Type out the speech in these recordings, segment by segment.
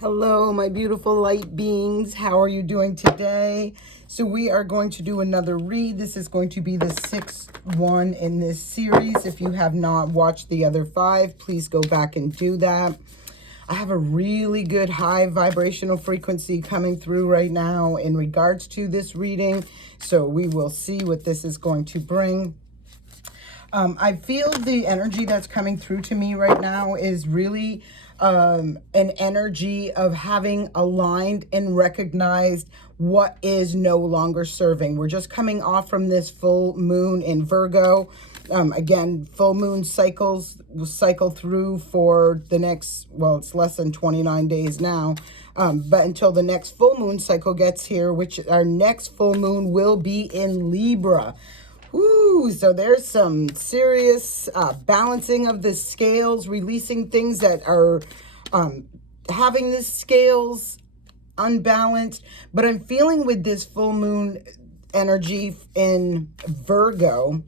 Hello, my beautiful light beings. How are you doing today? So we are going to do another read. This is going to be the sixth one in this series. If you have not watched the other 5, please go back and do that. I have a really good high vibrational frequency coming through right now in regards to this reading. So we will see what this is going to bring. I feel the energy that's coming through to me right now is really an energy of having aligned and recognized what is no longer serving. We're just coming off from this full moon in Virgo. Again, full moon cycles will cycle through for the next, well, it's less than 29 days now. But until the next full moon cycle gets here, which our next full moon will be in Libra. Ooh, so there's some serious balancing of the scales, releasing things that are having the scales unbalanced. But I'm feeling with this full moon energy in Virgo,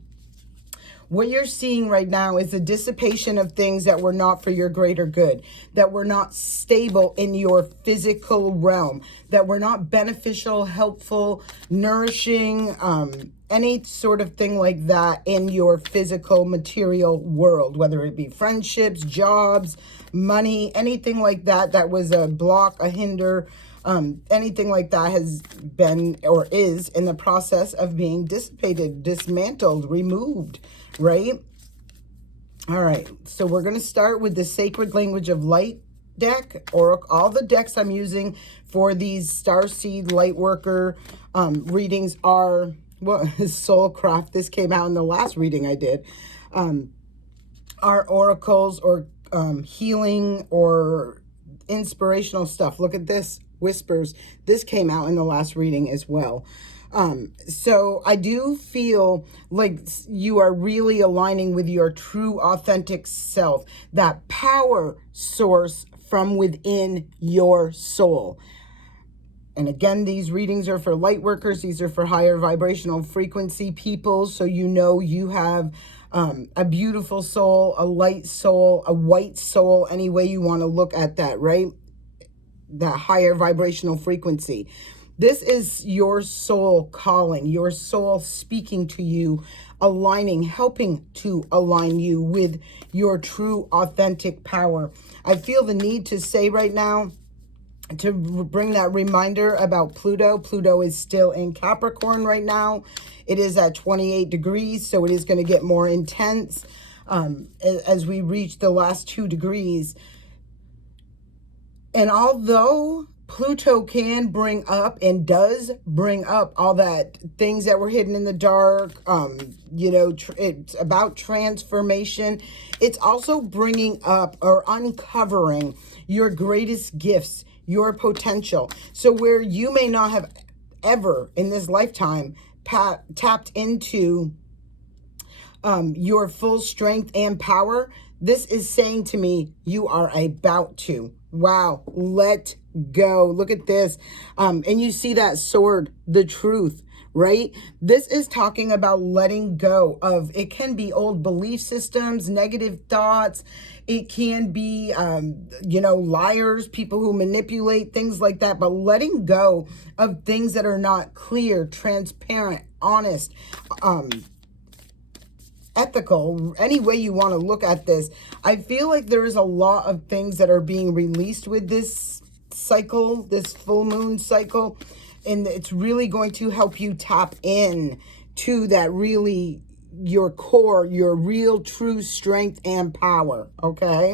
what you're seeing right now is a dissipation of things that were not for your greater good, that were not stable in your physical realm, that were not beneficial, helpful, nourishing, any sort of thing like that in your physical material world, whether it be friendships, jobs, money, anything like that, that was a block, a hinder, anything like that has been or is in the process of being dissipated, dismantled, removed, right? All right, so we're going to start with the Sacred Language of Light deck, or all the decks I'm using for these Starseed Lightworker readings are, well, Soulcraft. This came out in the last reading I did. Are oracles or healing or inspirational stuff. Look at this, Whispers. This came out in the last reading as well. So I do feel like you are really aligning with your true authentic self, that power source from within your soul. And again, these readings are for light workers. These are for higher vibrational frequency people. So you know you have a beautiful soul, a light soul, a white soul, any way you want to look at that, right? That higher vibrational frequency. This is your soul calling, your soul speaking to you, aligning, helping to align you with your true authentic power. I feel the need to say right now, to bring that reminder about Pluto. Pluto is still in Capricorn right now. It is at 28 degrees, so it is going to get more intense as we reach the last 2 degrees. And although Pluto can bring up and does bring up all that things that were hidden in the dark, you know, it's about transformation. It's also bringing up or uncovering your greatest gifts, your potential. So where you may not have ever in this lifetime tapped into your full strength and power, this is saying to me, you are about to. Wow, let go. Look at this. And you see that sword, the truth, right? This is talking about letting go of, it can be old belief systems, negative thoughts. It can be, you know, liars, people who manipulate, things like that. But letting go of things that are not clear, transparent, honest, ethical, any way you want to look at this. I feel like there is a lot of things that are being released with this cycle, this full moon cycle, and it's really going to help you tap in to that really your core, your real true strength and power. Okay,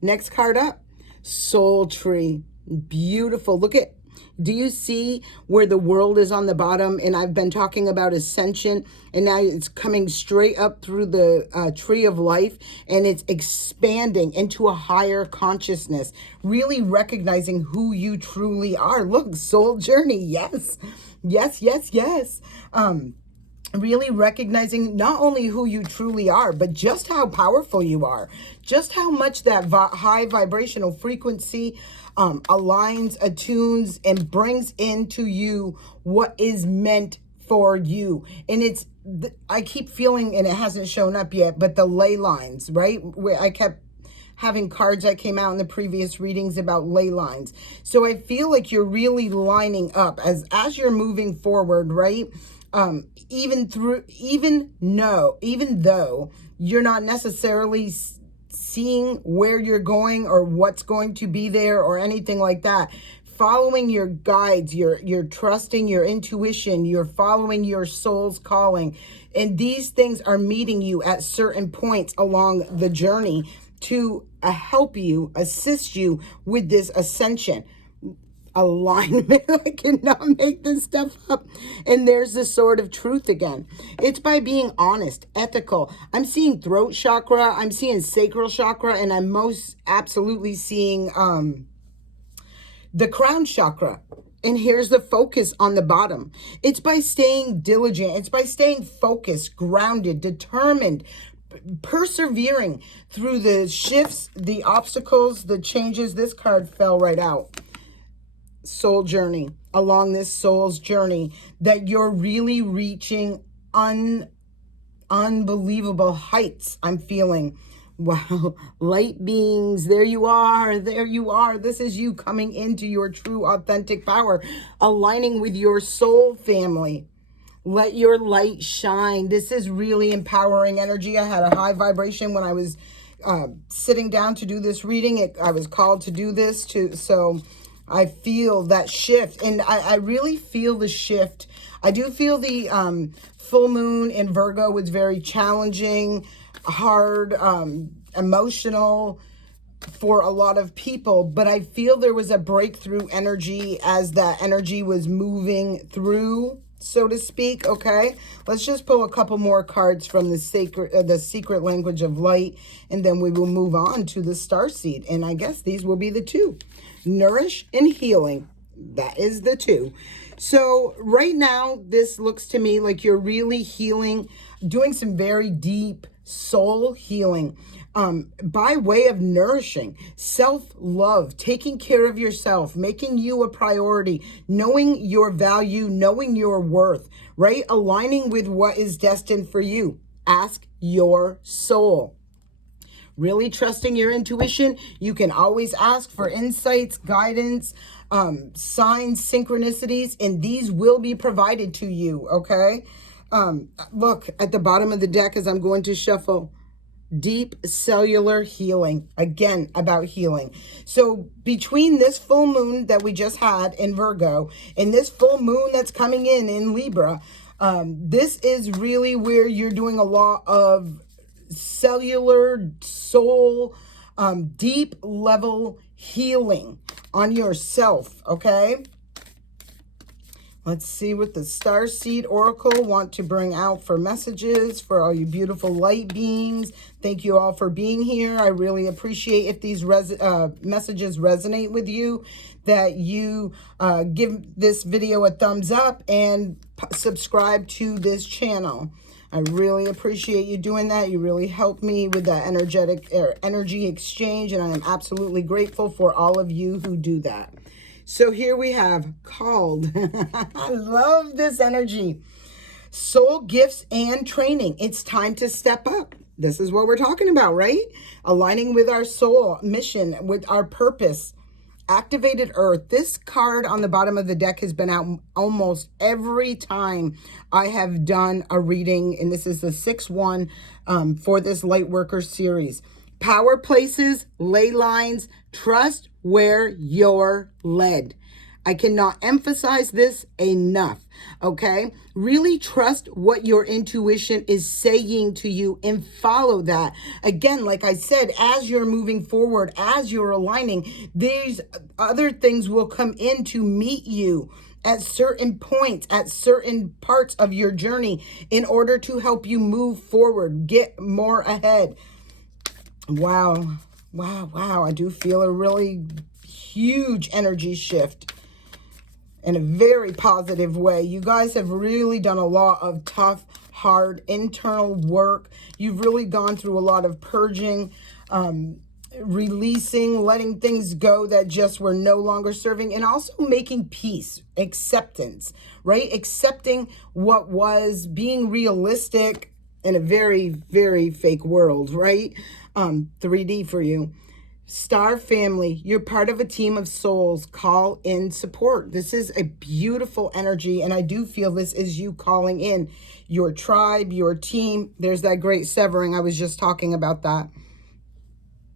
next card up, Soul Tree. Beautiful. Look at, do you see where the world is on the bottom? And I've been talking about ascension, and now it's coming straight up through the tree of life, and it's expanding into a higher consciousness, really recognizing who you truly are. Look, soul journey. Yes, yes, yes, yes. Really recognizing not only who you truly are, but just how powerful you are, just how much that high vibrational frequency aligns, attunes, and brings into you what is meant for you. And it's, I keep feeling, and it hasn't shown up yet, but the ley lines, right? Where I kept having cards that came out in the previous readings about ley lines. So I feel like you're really lining up as you're moving forward, right? Even though you're not necessarily seeing where you're going or what's going to be there or anything like that, following your guides, you're trusting your intuition, you're following your soul's calling, and these things are meeting you at certain points along the journey to help you, assist you with this ascension. Alignment. I cannot make this stuff up. And there's the sword of truth again. It's by being honest, ethical. I'm seeing throat chakra, I'm seeing sacral chakra, and I'm most absolutely seeing the crown chakra. And here's the focus on the bottom. It's by staying diligent. It's by staying focused, grounded, determined, persevering through the shifts, the obstacles, the changes. This card fell right out. Soul journey, along this soul's journey, that you're really reaching unbelievable heights. I'm feeling, wow, light beings, there you are, there you are. This is you coming into your true authentic power, aligning with your soul family. Let your light shine. This is really empowering energy. I had a high vibration when I was sitting down to do this reading. I was called to do this so I feel that shift, and I really feel the shift. I do feel the full moon in Virgo was very challenging, hard, emotional for a lot of people, but I feel there was a breakthrough energy as that energy was moving through, so to speak. Okay, let's just pull a couple more cards from the secret language of light, and then we will move on to the starseed. And I guess these will be the two. Nourish and healing. That is the two. So right now, this looks to me like you're really healing, doing some very deep soul healing by way of nourishing, self-love, taking care of yourself, making you a priority, knowing your value, knowing your worth, right? Aligning with what is destined for you. Ask your soul. Really trusting your intuition. You can always ask for insights, guidance, signs, synchronicities, and these will be provided to you, okay? Look at the bottom of the deck as I'm going to shuffle. Deep cellular healing. Again, about healing. So between this full moon that we just had in Virgo and this full moon that's coming in Libra, this is really where you're doing a lot of cellular, soul, deep level healing on yourself, okay? Let's see what the Starseed Oracle want to bring out for messages for all you beautiful light beings. Thank you all for being here. I really appreciate if these messages resonate with you, that you give this video a thumbs up and subscribe to this channel. I really appreciate you doing that. You really helped me with that energy exchange, and I am absolutely grateful for all of you who do that. So here we have called, I love this energy, soul gifts and training. It's time to step up. This is what we're talking about, right? Aligning with our soul mission, with our purpose. Activated Earth. This card on the bottom of the deck has been out almost every time I have done a reading, and this is the 6th one for this Lightworker series. Power places, ley lines, trust where you're led. I cannot emphasize this enough, okay? Really trust what your intuition is saying to you and follow that. Again, like I said, as you're moving forward, as you're aligning, these other things will come in to meet you at certain points, at certain parts of your journey in order to help you move forward, get more ahead. Wow, wow, wow. I do feel a really huge energy shift in a very positive way. You guys have really done a lot of tough, hard internal work. You've really gone through a lot of purging, releasing, letting things go that just were no longer serving, and also making peace, acceptance, right? Accepting what was, being realistic in a very, very fake world, right? 3D for you. Star family, you're part of a team of souls. Call in support. This is a beautiful energy, and I do feel this is you calling in your tribe, your team. There's that great severing. I was just talking about that.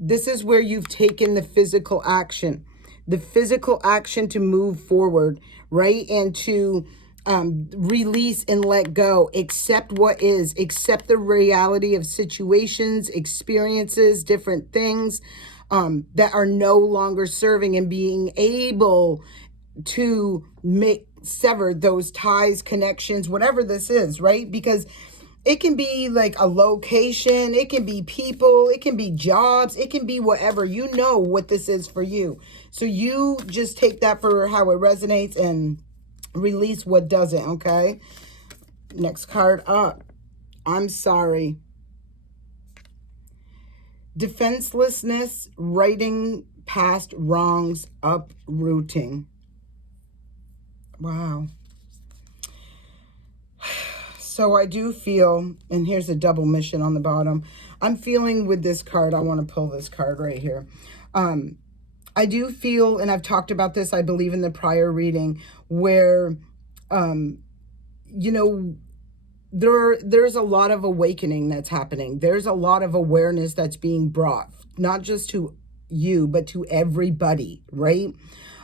This is where you've taken the physical action to move forward, right? And to release and let go, accept what is, accept the reality of situations, experiences, different things that are no longer serving, and being able to sever those ties, connections, whatever this is, right? Because it can be like a location, it can be people, it can be jobs, it can be whatever. You know what this is for you. So you just take that for how it resonates and release what doesn't, okay? Next card up. I'm sorry. Defenselessness, righting past wrongs, uprooting. Wow. So I do feel, and here's a double mission on the bottom. I'm feeling with this card, I want to pull this card right here. I do feel, and I've talked about this, I believe, in the prior reading, where, you know, there's a lot of awakening that's happening. There's a lot of awareness that's being brought, not just to you, but to everybody, right?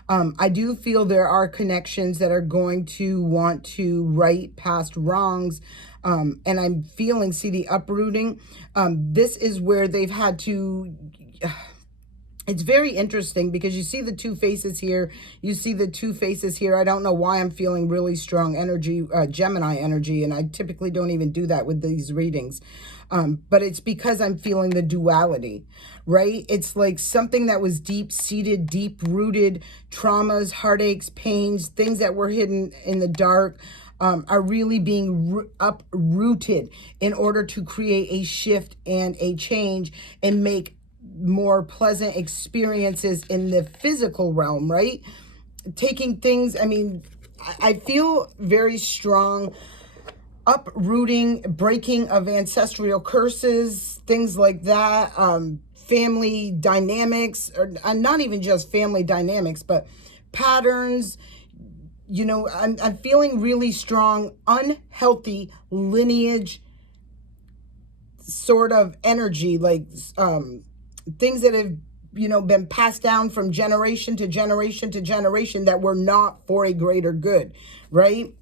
I do feel there are connections that are going to want to right past wrongs. And I'm feeling, see the uprooting. This is where they've had to, it's very interesting because you see the two faces here. You see the two faces here. I don't know why I'm feeling really strong energy, Gemini energy. And I typically don't even do that with these readings. But it's because I'm feeling the duality, right? It's like something that was deep-seated, deep-rooted traumas, heartaches, pains, things that were hidden in the dark, are really being uprooted in order to create a shift and a change and make more pleasant experiences in the physical realm, right? Taking things, I mean, I feel very strong uprooting, breaking of ancestral curses, things like that, family dynamics, or not even just family dynamics, but patterns. You know, I'm feeling really strong, unhealthy lineage sort of energy, like things that have, you know, been passed down from generation to generation to generation that were not for a greater good, right?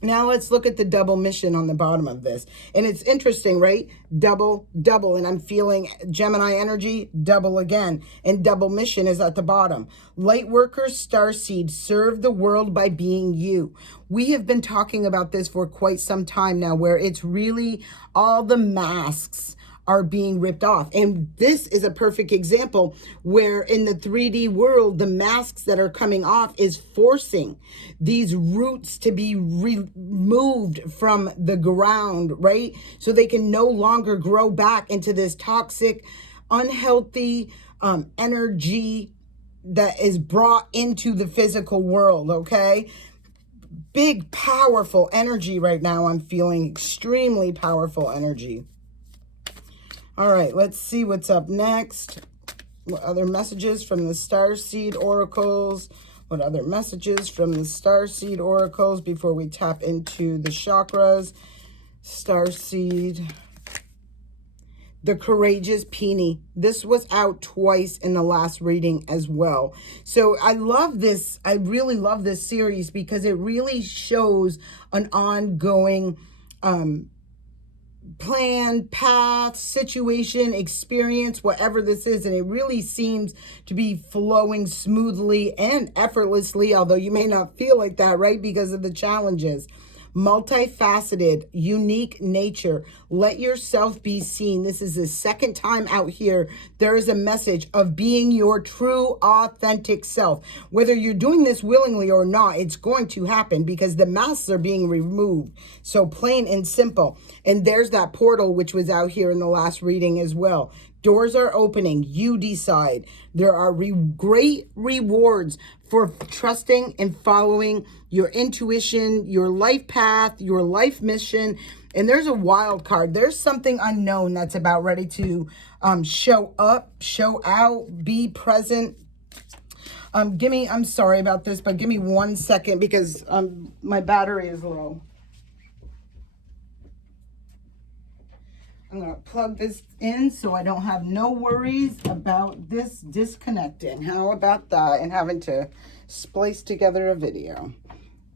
Now let's look at the double mission on the bottom of this. And it's interesting, right? Double, double. And I'm feeling Gemini energy, double again. And double mission is at the bottom. Light workers, starseed, serve the world by being you. We have been talking about this for quite some time now, where it's really all the masks are being ripped off. And this is a perfect example where in the 3D world, the masks that are coming off is forcing these roots to be removed from the ground, right? So they can no longer grow back into this toxic, unhealthy energy that is brought into the physical world, okay? Big, powerful energy right now. I'm feeling extremely powerful energy. All right, let's see what's up next. What other messages from the Starseed Oracles? What other messages from the Starseed Oracles before we tap into the chakras? Starseed. The Courageous Peony. This was out twice in the last reading as well. So I love this. I really love this series because it really shows an ongoing plan, path, situation, experience, whatever this is. And it really seems to be flowing smoothly and effortlessly, although you may not feel like that, right? Because of the challenges. Multifaceted, unique nature. Let yourself be seen. This is the second time out here. There is a message of being your true, authentic self. Whether you're doing this willingly or not, it's going to happen because the masks are being removed. So plain and simple. And there's that portal, which was out here in the last reading as well. Doors are opening. You decide. There are great rewards for trusting and following your intuition, your life path, your life mission. And there's a wild card. There's something unknown that's about ready to show up, show out, be present. I'm sorry about this, but give me 1 second because my battery is low. I'm going to plug this in so I don't have no worries about this disconnecting. How about that? And having to splice together a video.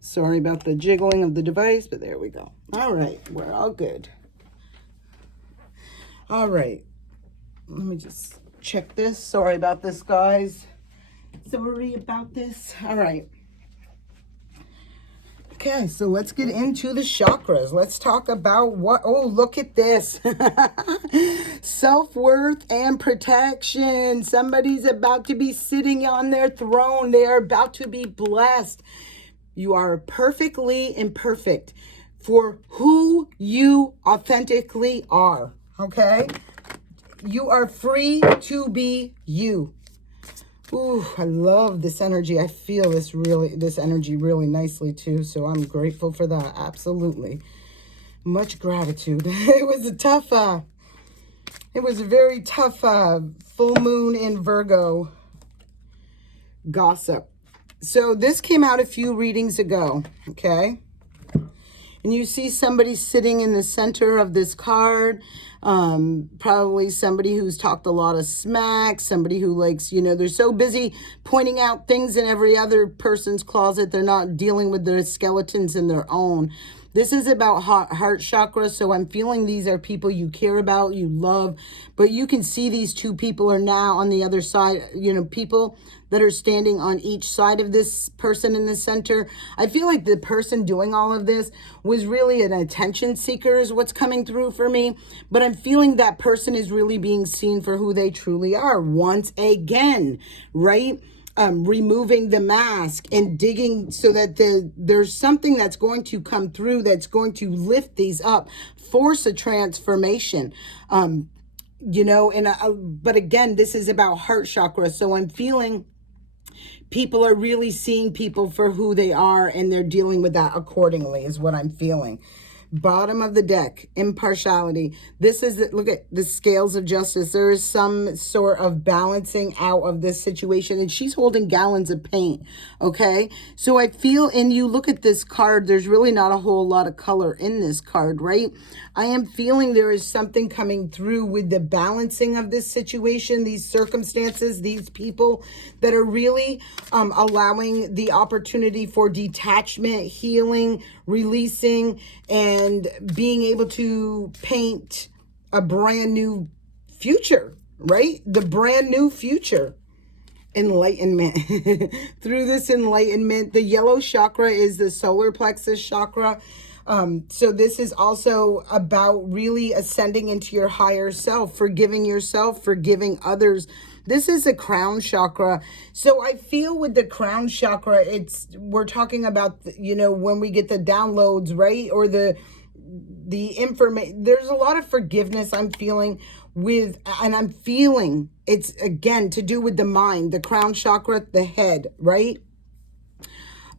Sorry about the jiggling of the device, but there we go. All right, we're all good. All right, let me just check this. Sorry about this, guys. Sorry about this. All right. Okay, so let's get into the chakras. Let's talk about look at this. Self-worth and protection. Somebody's about to be sitting on their throne. They are about to be blessed. You are perfectly imperfect for who you authentically are, okay? You are free to be you. Ooh, I love this energy. I feel this energy really nicely too. So I'm grateful for that. Absolutely. Much gratitude. It was a very tough full moon in Virgo gossip. So this came out a few readings ago, okay? And you see somebody sitting in the center of this card. Probably somebody who's talked a lot of smack, somebody who likes, they're so busy pointing out things in every other person's closet, they're not dealing with their skeletons in their own. This is about heart chakra, so I'm feeling these are people you care about, you love, but you can see these two people are now on the other side, people that are standing on each side of this person in the center. I feel like the person doing all of this was really an attention seeker is what's coming through for me, but I'm feeling that person is really being seen for who they truly are once again, right? Removing the mask and digging so that there's something that's going to come through that's going to lift these up, force a transformation. But again, this is about heart chakra. So I'm feeling people are really seeing people for who they are and they're dealing with that accordingly is what I'm feeling. Bottom of the deck, impartiality. This is, look at the scales of justice. There is some sort of balancing out of this situation, and she's holding gallons of paint, okay? So I feel, and you look at this card, there's really not a whole lot of color in this card, right? I am feeling there is something coming through with the balancing of this situation, these circumstances, these people that are really allowing the opportunity for detachment, healing, releasing, and being able to paint a brand new future, right? The brand new future. Enlightenment. Through this enlightenment, the yellow chakra is the solar plexus chakra. So this is also about really ascending into your higher self, forgiving yourself, forgiving others. This is a crown chakra. So I feel with the crown chakra, we're talking about, when we get the downloads, right? Or the information, there's a lot of forgiveness I'm feeling with, and I'm feeling it's again to do with the mind, the crown chakra, the head, right?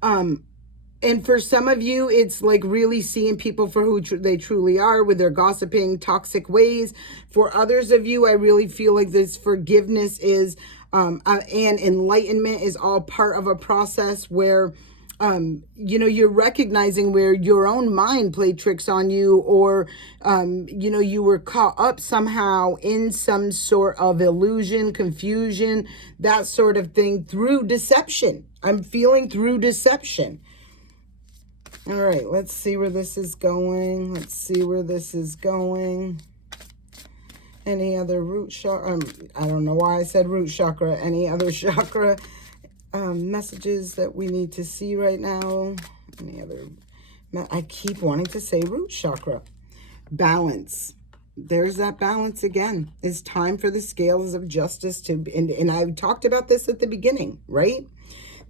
And for some of you, it's like really seeing people for who they truly are with their gossiping, toxic ways. For others of you, I really feel like this forgiveness is, and enlightenment is all part of a process where, you're recognizing where your own mind played tricks on you, or, you were caught up somehow in some sort of illusion, confusion, that sort of thing through deception. I'm feeling through deception. All right, let's see where this is going. Any other root chakra? I don't know why I said root chakra. Any other chakra messages that we need to see right now? I keep wanting to say root chakra. Balance. There's that balance again. It's time for the scales of justice to, and I talked about this at the beginning, right?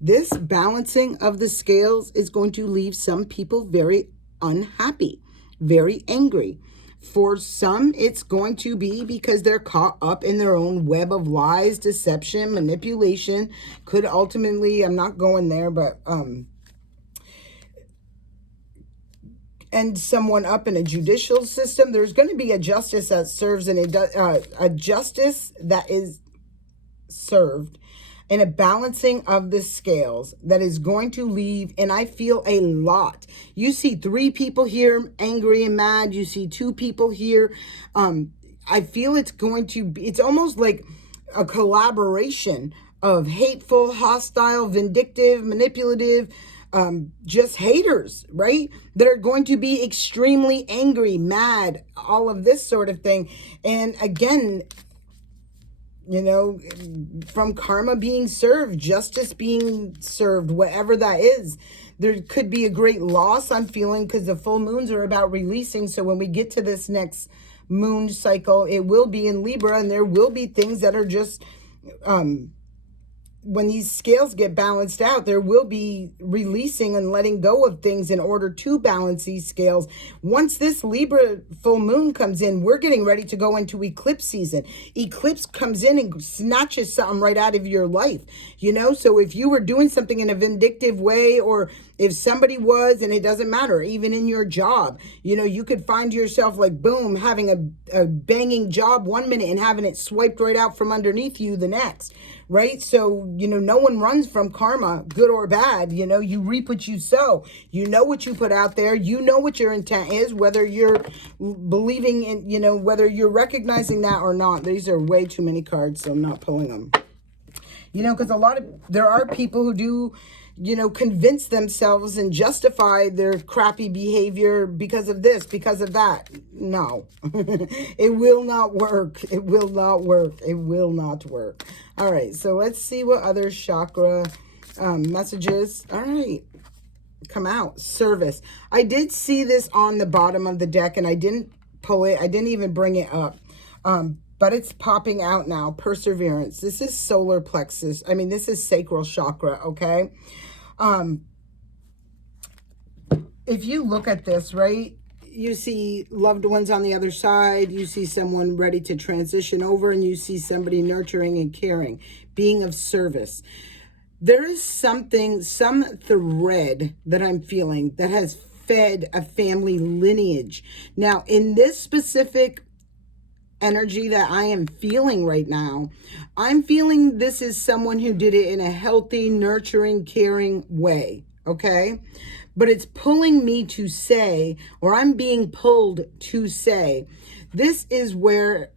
This balancing of the scales is going to leave some people very unhappy, very angry. For some, it's going to be because they're caught up in their own web of lies, deception, manipulation. Could ultimately, I'm not going there, but end someone up in a judicial system. There's going to be a justice that serves and a justice that is served and a balancing of the scales that is going to leave. And I feel a lot. You see 3 people here angry and mad. You see 2 people here. I feel it's going to be, it's almost like a collaboration of hateful, hostile, vindictive, manipulative, just haters, right? That are going to be extremely angry, mad, all of this sort of thing. And again, you know, from karma being served, justice being served, whatever that is, there could be a great loss, I'm feeling, because the full moons are about releasing. So when we get to this next moon cycle, it will be in Libra, and there will be things that are just, when these scales get balanced out, there will be releasing and letting go of things in order to balance these scales. Once this Libra full moon comes in, we're getting ready to go into eclipse season. Eclipse comes in and snatches something right out of your life, you know? So if you were doing something in a vindictive way, or if somebody was, and it doesn't matter, even in your job, you know, you could find yourself like, boom, having a banging job one minute and having it swiped right out from underneath you the next, right? So, you know, no one runs from karma, good or bad. You know, you reap what you sow. You know what you put out there. You know what your intent is, whether you're believing in, you know, whether you're recognizing that or not. These are way too many cards, so I'm not pulling them. You know, because there are people who do, you know, convince themselves and justify their crappy behavior because of this, because of that. No, it will not work. It will not work. It will not work. All right, so let's see what other chakra messages. All right, come out. Service. I did see this on the bottom of the deck, and I didn't pull it. I didn't even bring it up. But it's popping out now. Perseverance. This is solar plexus. I mean, this is sacral chakra, okay? If you look at this, right, you see loved ones on the other side. You see someone ready to transition over, and you see somebody nurturing and caring, being of service. There is something, some thread that I'm feeling that has fed a family lineage. Now, in this specific energy that I am feeling right now, I'm feeling this is someone who did it in a healthy, nurturing, caring way, okay? But it's pulling me to say, or I'm being pulled to say, this is where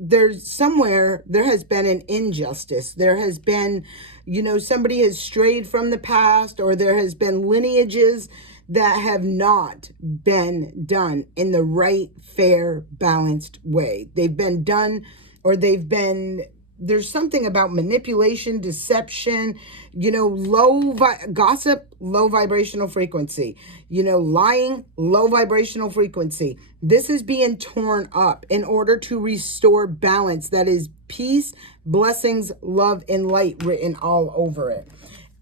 there's somewhere there has been an injustice. There has been, you know, somebody has strayed from the past, or there has been lineages that have not been done in the right, fair, balanced way. They've been done, or there's something about manipulation, deception, you know, gossip, low vibrational frequency, you know, lying, low vibrational frequency. This is being torn up in order to restore balance. That is peace, blessings, love, and light written all over it.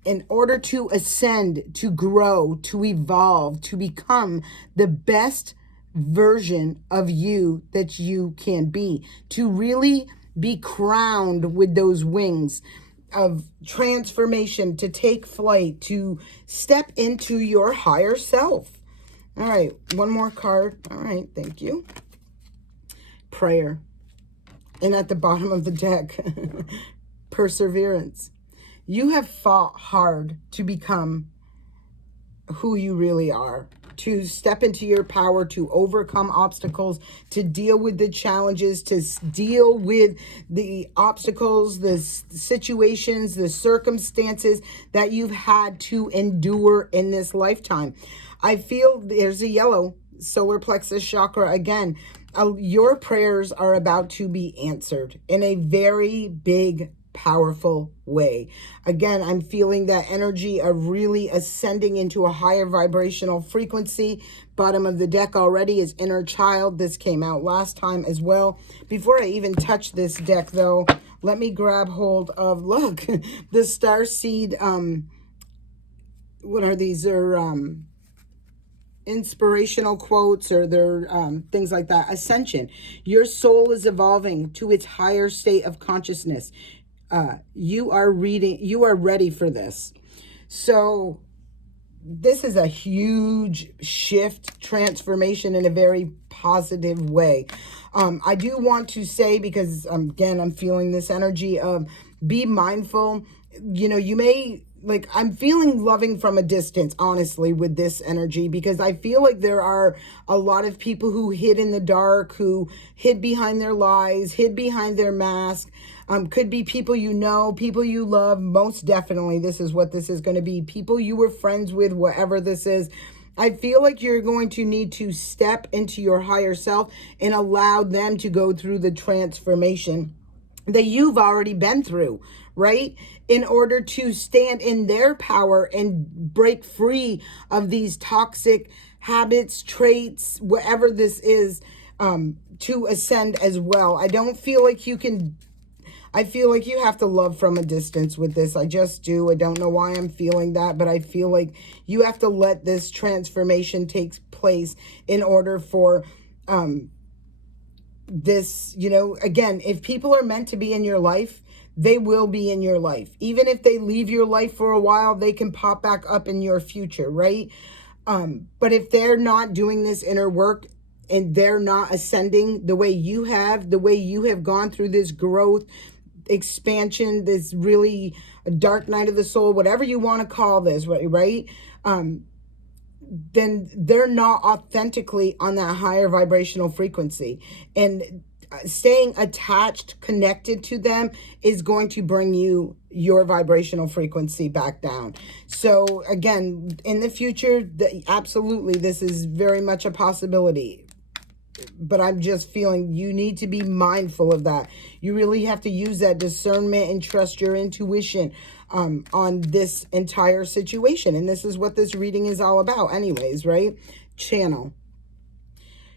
In order to ascend, to grow, to evolve, to become the best version of you that you can be, to really be crowned with those wings of transformation, to take flight, to step into your higher self. All right, one more card. All right, thank you. Prayer. And at the bottom of the deck, perseverance. You have fought hard to become who you really are, to step into your power, to overcome obstacles, to deal with the challenges, to deal with the obstacles, the situations, the circumstances that you've had to endure in this lifetime. I feel there's a yellow solar plexus chakra again. Your prayers are about to be answered in a very big, powerful way. Again, I'm feeling that energy of really ascending into a higher vibrational frequency. Bottom of the deck already is inner child. This came out last time as well. Before I even touch this deck though, let me grab hold of, look, the star seed, what are these? They're inspirational quotes, or they're things like that. Ascension. Your soul is evolving to its higher state of consciousness. You are ready for this. So this is a huge shift, transformation in a very positive way. I do want to say, because again, I'm feeling this energy of be mindful. You know, you may, like, I'm feeling loving from a distance, honestly, with this energy, because I feel like there are a lot of people who hid in the dark, who hid behind their lies, hid behind their mask. Could be people you know, people you love. Most definitely, this is what this is going to be. People you were friends with, whatever this is. I feel like you're going to need to step into your higher self and allow them to go through the transformation that you've already been through, right? In order to stand in their power and break free of these toxic habits, traits, whatever this is, to ascend as well. I don't feel like you can... I feel like you have to love from a distance with this. I just do. I don't know why I'm feeling that, but I feel like you have to let this transformation take place in order for this, you know, again, if people are meant to be in your life, they will be in your life. Even if they leave your life for a while, they can pop back up in your future, right? But if they're not doing this inner work, and they're not ascending the way you have gone through this growth, expansion, this really dark night of the soul, whatever you want to call this, right? Then they're not authentically on that higher vibrational frequency. And staying attached, connected to them is going to bring you your vibrational frequency back down. So again, in the future, absolutely, this is very much a possibility. But I'm just feeling you need to be mindful of that. You really have to use that discernment and trust your intuition on this entire situation. And this is what this reading is all about anyways, right? Channel.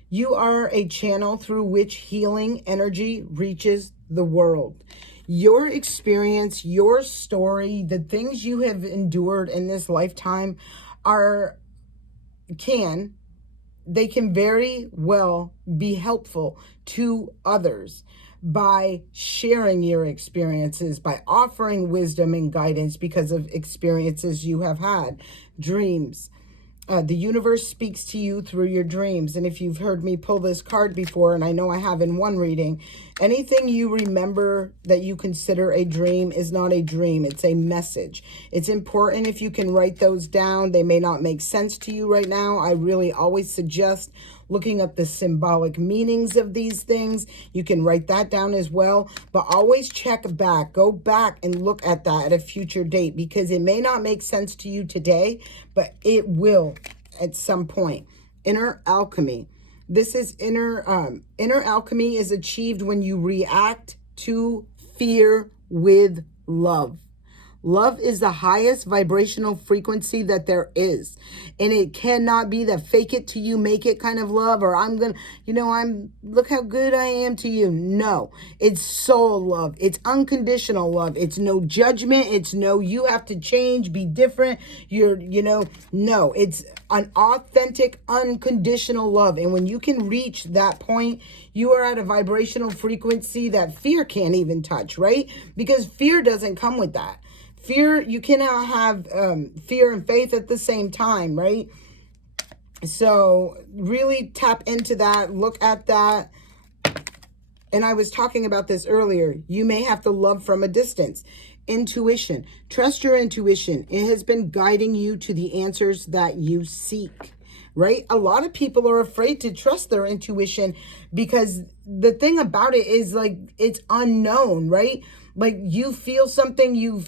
You are a channel through which healing energy reaches the world. Your experience, your story, the things you have endured in this lifetime they can very well be helpful to others by sharing your experiences, by offering wisdom and guidance because of experiences you have had, dreams. The universe speaks to you through your dreams. And if you've heard me pull this card before, and I know I have in one reading, anything you remember that you consider a dream is not a dream. It's a message. It's important if you can write those down. They may not make sense to you right now. I really always suggest looking up the symbolic meanings of these things. You can write that down as well, but always check back. Go back and look at that at a future date, because it may not make sense to you today, but it will at some point. Inner alchemy. This is inner alchemy is achieved when you react to fear with love. Love is the highest vibrational frequency that there is. And it cannot be the fake it till you make it kind of love, or look how good I am to you. No, it's soul love. It's unconditional love. It's no judgment. It's no, you have to change, be different. No, it's an authentic, unconditional love. And when you can reach that point, you are at a vibrational frequency that fear can't even touch, right? Because fear doesn't come with that. Fear, you cannot have fear and faith at the same time, right? So really tap into that, look at that. And I was talking about this earlier. You may have to love from a distance. Intuition. Trust your intuition. It has been guiding you to the answers that you seek, right? A lot of people are afraid to trust their intuition because the thing about it is, like, it's unknown, right? Like, you feel something,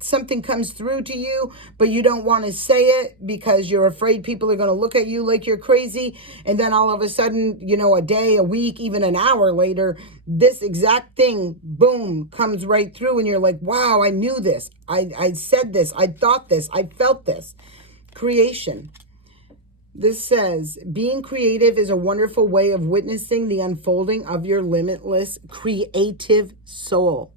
something comes through to you, but you don't want to say it because you're afraid people are going to look at you like you're crazy. And then all of a sudden, a day, a week, even an hour later, this exact thing, boom, comes right through. And you're like, wow, I knew this. I said this. I thought this. I felt this. Creation. This says, being creative is a wonderful way of witnessing the unfolding of your limitless creative soul.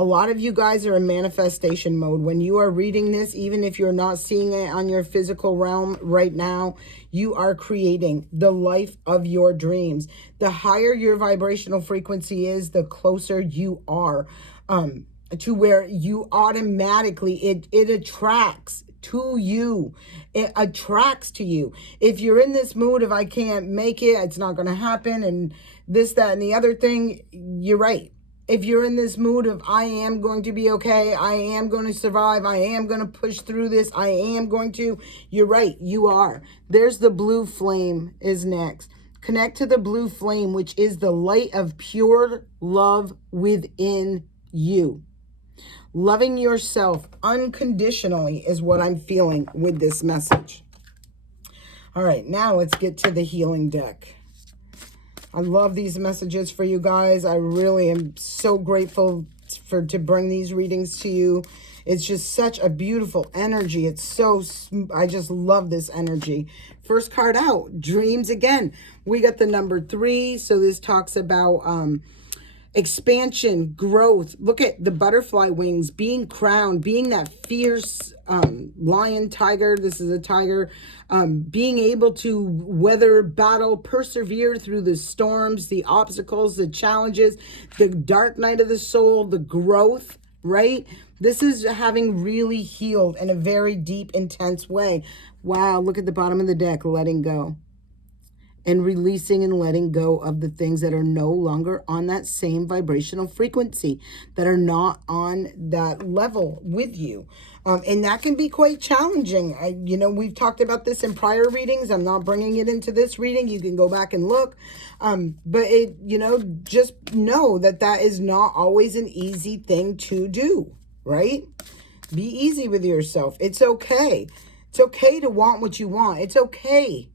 A lot of you guys are in manifestation mode. When you are reading this, even if you're not seeing it on your physical realm right now, you are creating the life of your dreams. The higher your vibrational frequency is, the closer you are to where you automatically, it attracts to you. It attracts to you. If you're in this mood of I can't make it, it's not going to happen, and this, that, and the other thing, you're right. If you're in this mood of I am going to be okay, I am going to survive, I am going to push through this, I am going to, you're right, you are. There's the blue flame is next. Connect to the blue flame, which is the light of pure love within you. Loving yourself unconditionally is what I'm feeling with this message. All right, now let's get to the healing deck. I love these messages for you guys. I really am so grateful to bring these readings to you. It's just such a beautiful energy. It's so, I just love this energy. First card out, dreams again. We got the number 3. So this talks about expansion, growth. Look at the butterfly wings, being crowned, being that fierce lion, tiger. This is a tiger. Being able to weather battle, persevere through the storms, the obstacles, the challenges, the dark night of the soul, the growth, right? This is having really healed in a very deep, intense way. Wow, look at the bottom of the deck, letting go. And releasing and letting go of the things that are no longer on that same vibrational frequency, that are not on that level with you. And that can be quite challenging. We've talked about this in prior readings. I'm not bringing it into this reading. You can go back and look. But just know that that is not always an easy thing to do, right? Be easy with yourself. It's okay. It's okay to want what you want. It's okay.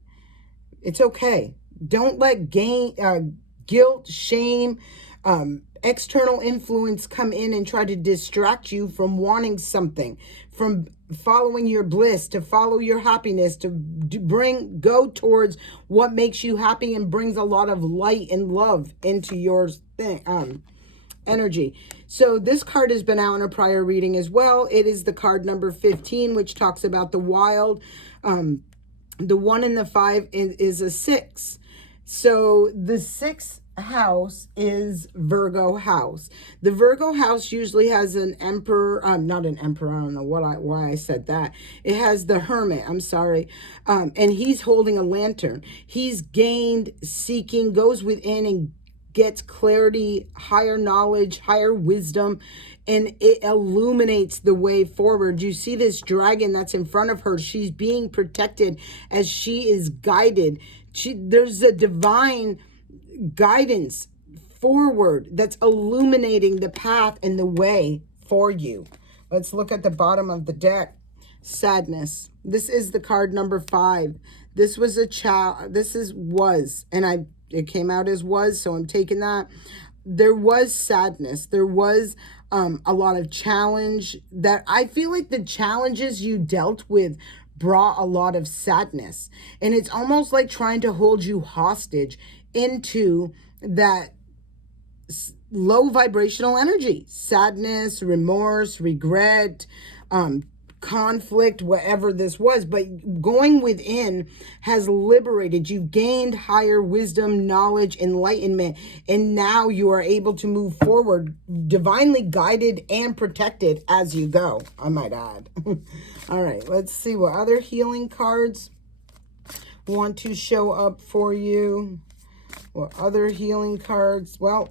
It's okay. Don't let guilt, shame, external influence come in and try to distract you from wanting something, from following your bliss, to follow your happiness, to go towards what makes you happy and brings a lot of light and love into your energy. So this card has been out in a prior reading as well. It is the card number 15, which talks about the wild. The 1 and the 5 is a 6. So the 6th house is Virgo house. The Virgo house usually has an emperor, not an emperor, I don't know why I said that. It has the hermit, I'm sorry. And he's holding a lantern. He's gained, seeking, goes within and gets clarity, higher knowledge, higher wisdom, and it illuminates the way forward. You see this dragon that's in front of her. She's being protected as she is guided. There's a divine guidance forward that's illuminating the path and the way for you. Let's look at the bottom of the deck. Sadness. This is the card number 5. This was a child. It came out as was, so I'm taking that. There was sadness. There was a lot of challenge that I feel like the challenges you dealt with brought a lot of sadness. And it's almost like trying to hold you hostage into that low vibrational energy. Sadness, remorse, regret, conflict, whatever this was, but going within has liberated. You've gained higher wisdom, knowledge, enlightenment, and now you are able to move forward, divinely guided and protected as you go, I might add. All right, let's see what other healing cards want to show up for you. What other healing cards? Well,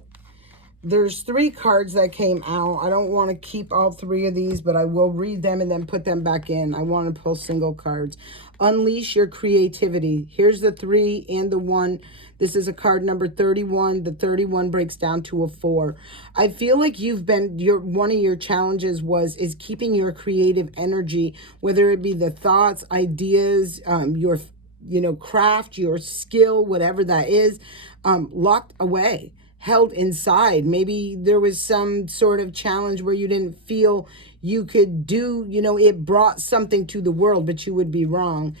there's 3 cards that came out. I don't want to keep all 3 of these, but I will read them and then put them back in. I want to pull single cards. Unleash your creativity. Here's the 3 and the 1. This is a card number 31. The 31 breaks down to a 4. I feel like one of your challenges is keeping your creative energy, whether it be the thoughts, ideas, your craft, your skill, whatever that is, locked away, held inside. Maybe there was some sort of challenge where you didn't feel you could do, it brought something to the world, but you would be wrong.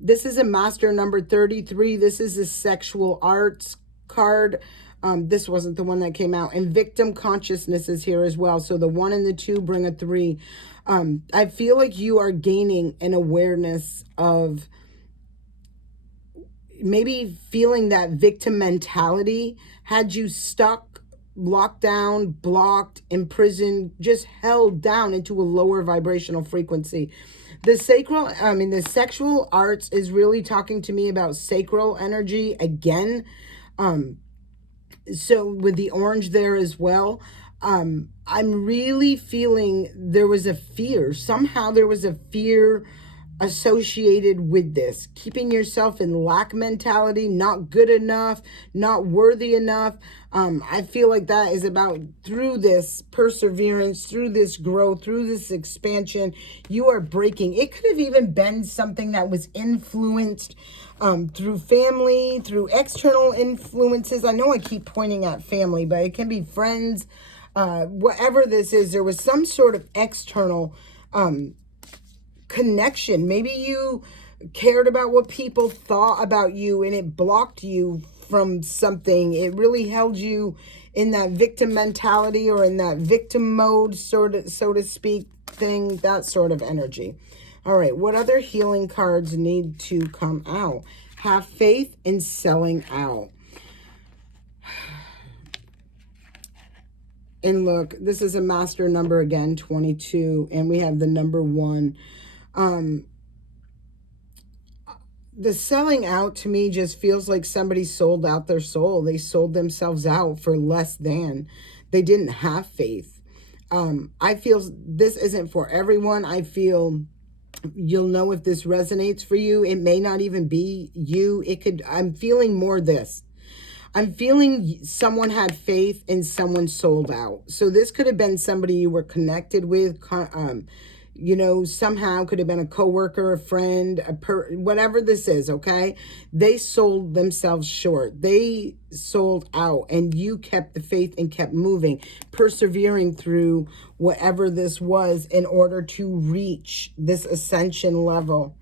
This is a master number 33. This is a sexual arts card. This wasn't the one that came out. And victim consciousness is here as well. So the 1 and the 2 bring a 3. I feel like you are gaining an awareness of maybe feeling that victim mentality had you stuck, locked down, blocked, imprisoned, just held down into a lower vibrational frequency. The sexual arts is really talking to me about sacral energy again. So with the orange there as well, I'm really feeling there was a fear. Somehow there was a fear associated with this. Keeping yourself in lack mentality, not good enough, not worthy enough. I feel like that is about through this perseverance, through this growth, through this expansion, you are breaking. It could have even been something that was influenced through family, through external influences. I know I keep pointing at family, but it can be friends, whatever this is. There was some sort of external connection. Maybe you cared about what people thought about you and it blocked you from something. It really held you in that victim mentality or in that victim mode, so to speak, thing, that sort of energy. All right, what other healing cards need to come out? Have faith in selling out. And look, this is a master number again, 22, and we have the number 1. The selling out to me just feels like somebody sold out their soul. They sold themselves out for less than. They didn't have faith. I feel this isn't for everyone. I feel you'll know if this resonates for you. It may not even be you. I'm feeling more this. I'm feeling someone had faith and someone sold out. So this could have been somebody you were connected with, somehow could have been a coworker, a friend, whatever this is, okay? They sold themselves short. They sold out, and you kept the faith and kept moving, persevering through whatever this was in order to reach this ascension level.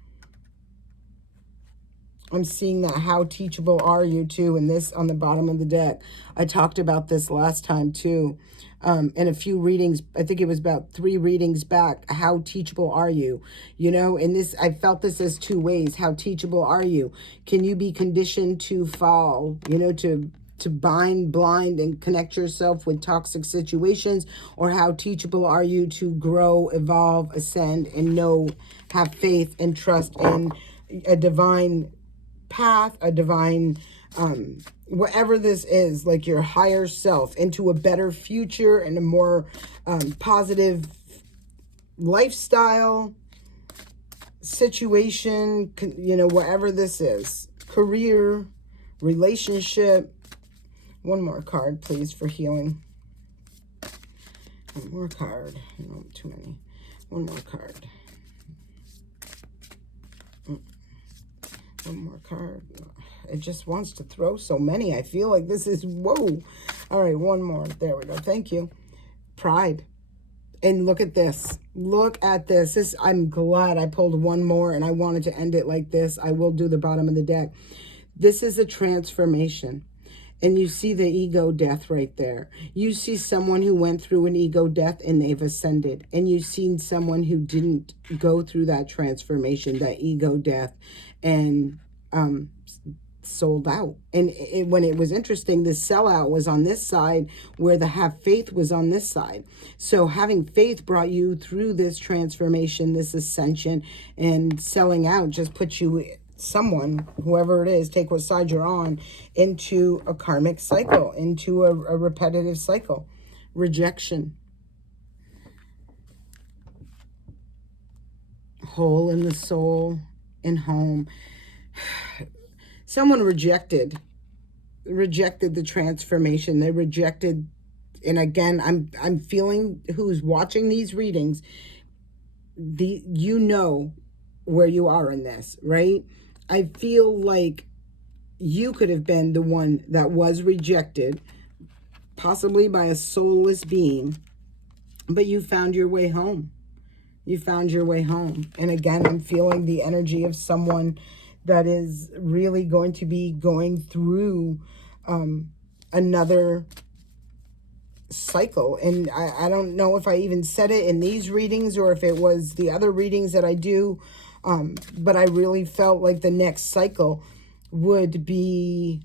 I'm seeing that how teachable are you too, and this on the bottom of the deck. I talked about this last time too. In a few readings, I think it was about 3 readings back, how teachable are you? And this, I felt this as 2 ways. How teachable are you? Can you be conditioned to fall, to bind, blind, and connect yourself with toxic situations? Or how teachable are you to grow, evolve, ascend, and have faith and trust in a divine path, a divine whatever this is, like your higher self, into a better future and a more positive lifestyle situation, whatever this is, career, relationship. One more card, please, for healing. One more card. No, too many. One more card. One more card. It just wants to throw so many. I feel like this is, whoa. All right, one more. There we go. Thank you. Pride. And look at this. Look at this. I'm glad I pulled one more and I wanted to end it like this. I will do the bottom of the deck. This is a transformation. And you see the ego death right there. You see someone who went through an ego death and they've ascended. And you've seen someone who didn't go through that transformation, that ego death, and sold out. And when it was interesting, the sellout was on this side, where the have faith was on this side. So having faith brought you through this transformation, this ascension, and selling out just puts you, someone, whoever it is, take what side you're on, into a karmic cycle, into a repetitive cycle. Rejection. Hole in the soul and home. Someone rejected the transformation. They rejected, and again, I'm feeling, who's watching these readings, where you are in this, right? I feel like you could have been the one that was rejected, possibly by a soulless being, but you found your way home. You found your way home. And again, I'm feeling the energy of someone that is really going to be going through another cycle. And I don't know if I even said it in these readings or if it was the other readings that I do, but I really felt like the next cycle would be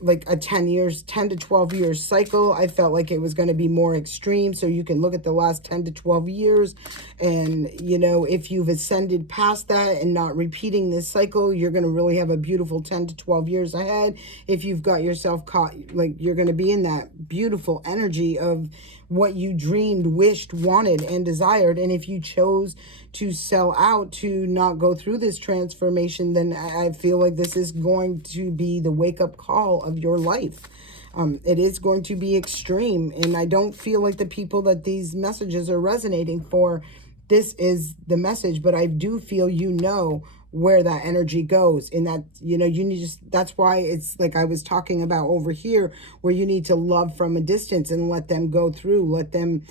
like a 10 to 12 years cycle. I felt like it was going to be more extreme. So you can look at the last 10 to 12 years. And, you know, if you've ascended past that and not repeating this cycle, you're going to really have a beautiful 10 to 12 years ahead. If you've got yourself caught, like, you're going to be in that beautiful energy of what you dreamed, wished, wanted, and desired. And if you chose to sell out, to not go through this transformation, then I feel like this is going to be the wake-up call of your life. It is going to be extreme, and I don't feel like the people that these messages are resonating for, this is the message, but I do feel you know where that energy goes, and that, you know, you need just, that's why it's like I was talking about over here, where you need to love from a distance and let them go through, let them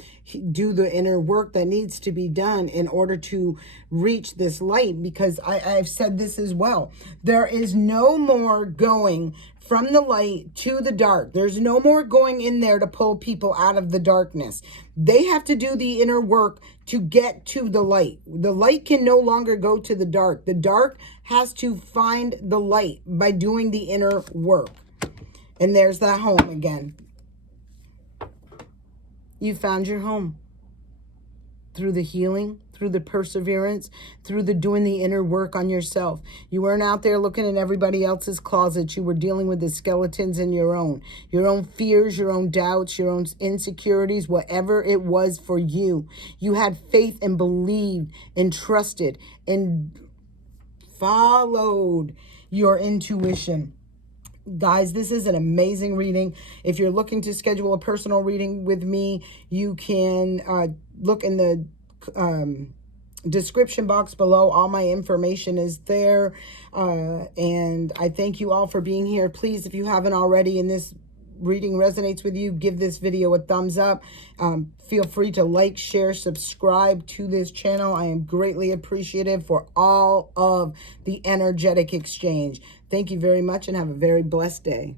do the inner work that needs to be done in order to reach this light. Because I've said this as well, there is no more going from the light to the dark. There's no more going in there to pull people out of the darkness. They have to do the inner work to get to the light. The light can no longer go to the dark. The dark has to find the light by doing the inner work. And there's that home again. You found your home through the healing, through the perseverance, through the doing the inner work on yourself. You weren't out there looking in everybody else's closets. You were dealing with the skeletons in your own fears, your own doubts, your own insecurities, whatever it was for you. You had faith and believed and trusted and followed your intuition. Guys, this is an amazing reading. If you're looking to schedule a personal reading with me, you can look in the description box below. All my information is there. And I thank you all for being here. Please, if you haven't already and this reading resonates with you, give this video a thumbs up. Feel free to like, share, subscribe to this channel. I am greatly appreciative for all of the energetic exchange. Thank you very much and have a very blessed day.